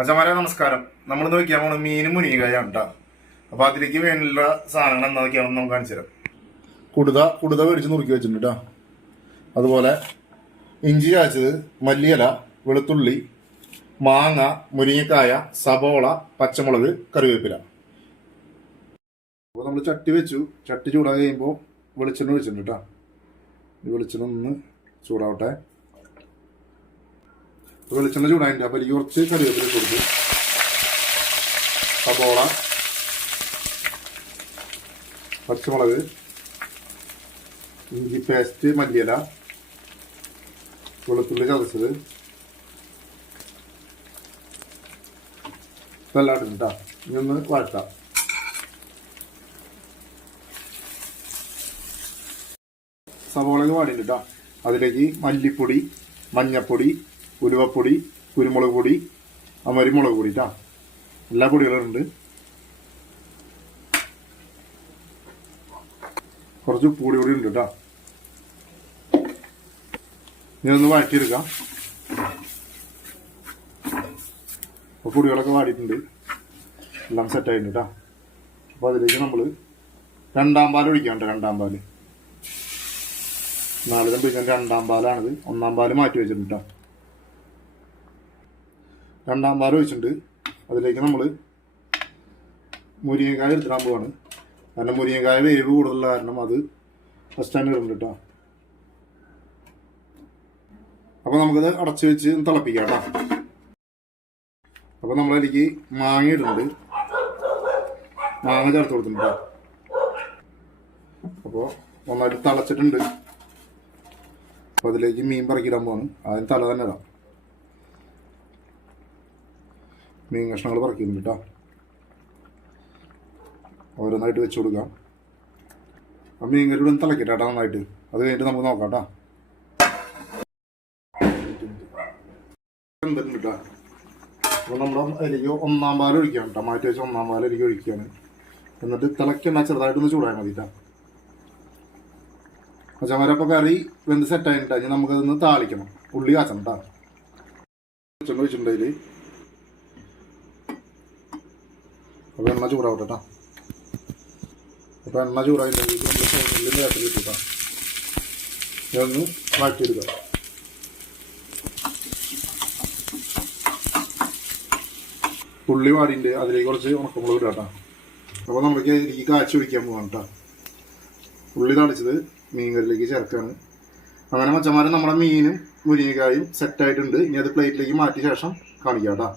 അച്ഛന്മാരെ നമസ്കാരം. നമ്മൾ നോക്കിയാൽ നമ്മൾ മീനും മുനികായാണ് കേട്ടോ അപ്പൊ അതിലേക്ക് വേണ്ടിയുള്ള സാധനങ്ങൾ എന്താക്കിയാണെന്ന് നമുക്ക് കാണിച്ചു തരാം. കുടുത കുടുത മേടിച്ച് നുറുക്കി വെച്ചിട്ടുണ്ട് കേട്ടോ അതുപോലെ ഇഞ്ചി ചാച്ചത് മല്ലിയില വെളുത്തുള്ളി മാങ്ങ മുരിങ്ങക്കായ സബോള പച്ചമുളക് കറിവേപ്പില. അപ്പോൾ നമ്മൾ ചട്ടി വെച്ചു. ചട്ടി ചൂടായി കഴിയുമ്പോൾ വെളിച്ചെണ്ണ ഒഴിച്ചിട്ടുണ്ട് കേട്ടോ വെളിച്ചെണ്ണ ഒന്ന് ചൂടാവട്ടെ. വെളിച്ചെണ്ണ ചൂടായിട്ടുണ്ട്. അപ്പോൾ എനിക്ക് കുറച്ച് കറിവേപ്പില കൊടുത്തു. സബോള പച്ചമുളക് ഇഞ്ചി പേസ്റ്റ് മല്ലിയില വെളുത്തുള്ളി ചതച്ചത്. ഇതെല്ലാം ഇടുന്നുണ്ട് കേട്ടോ ഇനി ഒന്ന് വഴട്ടാം വാടിയിട്ടുണ്ട് കേട്ടോ അതിലേക്ക് മല്ലിപ്പൊടി മഞ്ഞപ്പൊടി ഉലുവപ്പൊടി കുരുമുളക് പൊടി ആ മരിമുളക് പൊടി കേട്ടോ എല്ലാ പൊടികളും ഉണ്ട്. കുറച്ച് പൂടി കൂടി ഉണ്ട് കേട്ടോ ഇനി ഒന്ന് വഴറ്റിയെടുക്കാം. അപ്പോൾ പൊടികളൊക്കെ വാടിയിട്ടുണ്ട്. എല്ലാം സെറ്റായിട്ടുണ്ട് കേട്ടോ അപ്പോൾ അതിലേക്ക് നമ്മൾ രണ്ടാം പാൽ ഒഴിക്കാണ്ട് രണ്ടാം പാൽ. നാല് തമ്പിക്കാൻ രണ്ടാം പാലാണിത്. ഒന്നാം പാൽ മാറ്റി വെച്ചിട്ടുണ്ട് കേട്ടോ രണ്ടാം പാൽ വെച്ചിട്ടുണ്ട് അതിലേക്ക് നമ്മൾ മുരിങ്ങക്കായ എടുത്തിടാൻ പോവാണ്. കാരണം മുരിങ്ങക്കായ എരിവ് കൂടുതലുള്ള കാരണം അത് ഫസ്റ്റ് തന്നെ ഇടുന്നുണ്ട് കേട്ടോ. അപ്പോൾ നമുക്കത് അടച്ചു വെച്ച് തിളപ്പിക്കാം കേട്ടോ. അപ്പോൾ നമ്മളതിലേക്ക് മാങ്ങ ഇടുന്നുണ്ട്. മാങ്ങ ചേർത്ത് കൊടുത്തിട്ടുണ്ട് കേട്ടോ. അപ്പോൾ നന്നായിട്ട് തിളച്ചിട്ടുണ്ട്. അപ്പോൾ അതിലേക്ക് മീൻ പറക്കിടാൻ പോവാണ്. അതിന് തല തന്നെ ഇടാം. മീൻ കഷ്ണങ്ങൾ പറക്കുന്നുണ്ട് കേട്ടോ. ഓരോന്നായിട്ട് വെച്ച് കൊടുക്കാം. ആ മീൻ കറി ഇവിടെ തിളക്കട്ടെ കേട്ടോ നന്നായിട്ട്. അത് കഴിഞ്ഞിട്ട് നമുക്ക് നോക്കാം കേട്ടോ. എന്തിട്ടുണ്ട് കേട്ടോ. അപ്പോൾ നമ്മുടെ അതിലേക്ക് ഒന്നാം പാൽ ഒഴിക്കാം കേട്ടോ. മാറ്റി വെച്ച ഒന്നാം പാൽ അതിലേക്ക് ഒഴിക്കുകയാണ്. എന്നിട്ട് തിളക്കണ്ട ചെറുതായിട്ടൊന്ന് ചൂടായാൽ മതി കേട്ടോ. പച്ചമരപ്പം കറി വെന്ത് സെറ്റായിട്ട് ഇനി നമുക്കതൊന്ന് താളിക്കണം. ഉള്ളി കാച്ചണം കേട്ടോ. വെച്ചിട്ടുണ്ട് വെച്ചിട്ടുണ്ട് അതിൽ അപ്പോൾ എണ്ണ ചൂടാവട്ടെ കേട്ടോ അപ്പോൾ എണ്ണ ചൂടായിട്ടുണ്ടെങ്കിൽ നമ്മൾ സോണിൽ നേരത്തിൽ കിട്ടുക ഇതൊന്ന് മാറ്റിയെടുക്കാം ഉള്ളി വാടിണ്ട് അതിലേക്ക് കുറച്ച് ഉണക്കമുളക് ഇടാം കേട്ടോ അപ്പോൾ നമ്മൾക്ക് ഇതിലേക്ക് കാച്ചി പിടിക്കാൻ പോകാം കേട്ടോ ഉള്ളി തളിച്ചത് മീൻകറിയിലേക്ക് ചേർക്കാണ്. അങ്ങനെ മച്ചന്മാരെ നമ്മുടെ മീനും മുരിങ്ങക്കായും സെറ്റായിട്ടുണ്ട് ഇനി അത് പ്ലേറ്റിലേക്ക് മാറ്റിയ ശേഷം കാണിക്കാം കേട്ടോ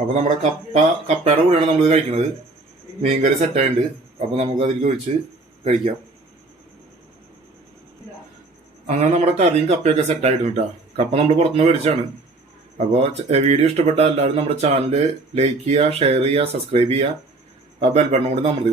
അപ്പോൾ നമ്മുടെ കപ്പ കപ്പയുടെ കൂടെയാണ് നമ്മൾ കഴിക്കുന്നത്. മീൻകറി സെറ്റായിട്ടുണ്ട് അപ്പോൾ നമുക്ക് അതിലേക്ക് ഒഴിച്ച് കഴിക്കാം. അങ്ങനെ നമ്മുടെ കറിയും കപ്പയൊക്കെ സെറ്റായിട്ടുണ്ട് കേട്ടോ കപ്പ നമ്മൾ പുറത്തുനിന്ന് മേടിച്ചാണ് അപ്പോൾ വീഡിയോ ഇഷ്ടപ്പെട്ട എല്ലാവരും നമ്മുടെ ചാനൽ ലൈക്ക് ചെയ്യുക ഷെയർ ചെയ്യുക സബ്സ്ക്രൈബ് ചെയ്യുക. ആ ബെൽബട്ടൺ കൂടി നമ്മൾ